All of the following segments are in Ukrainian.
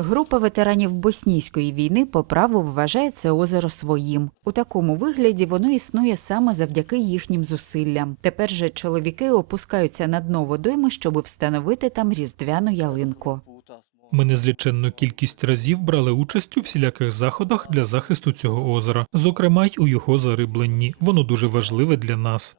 Група ветеранів боснійської війни по праву вважає це озеро своїм. У такому вигляді воно існує саме завдяки їхнім зусиллям. Тепер же чоловіки опускаються на дно водойми, щоб встановити там різдвяну ялинку. Ми незліченну кількість разів брали участь у всіляких заходах для захисту цього озера, зокрема й у його зарибленні. Воно дуже важливе для нас.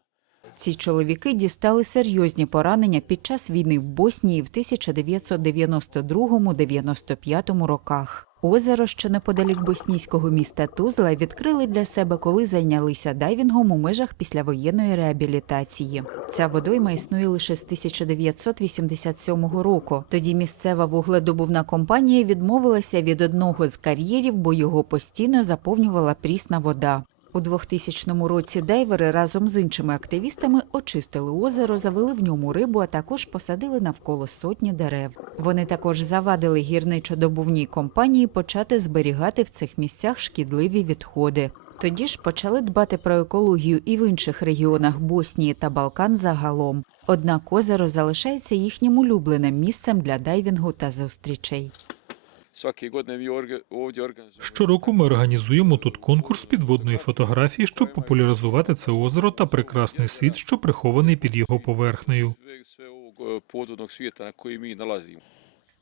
Ці чоловіки дістали серйозні поранення під час війни в Боснії в 1992-95 роках. Озеро, що неподалік боснійського міста Тузла, відкрили для себе, коли зайнялися дайвінгом у межах післявоєнної реабілітації. Ця водойма існує лише з 1987 року. Тоді місцева вугледобувна компанія відмовилася від одного з кар'єрів, бо його постійно заповнювала прісна вода. У 2000 році дайвери разом з іншими активістами очистили озеро, завели в ньому рибу, а також посадили навколо сотні дерев. Вони також завадили гірничодобувній компанії почати зберігати в цих місцях шкідливі відходи. Тоді ж почали дбати про екологію і в інших регіонах Боснії та Балкан загалом. Однак озеро залишається їхнім улюбленим місцем для дайвінгу та зустрічей. Щороку ми організуємо тут конкурс підводної фотографії, щоб популяризувати це озеро та прекрасний світ, що прихований під його поверхнею. nalazimo.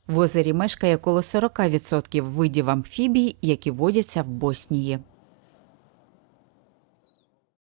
В озері мешкає коло 40% видів амфібій, які водяться в Боснії.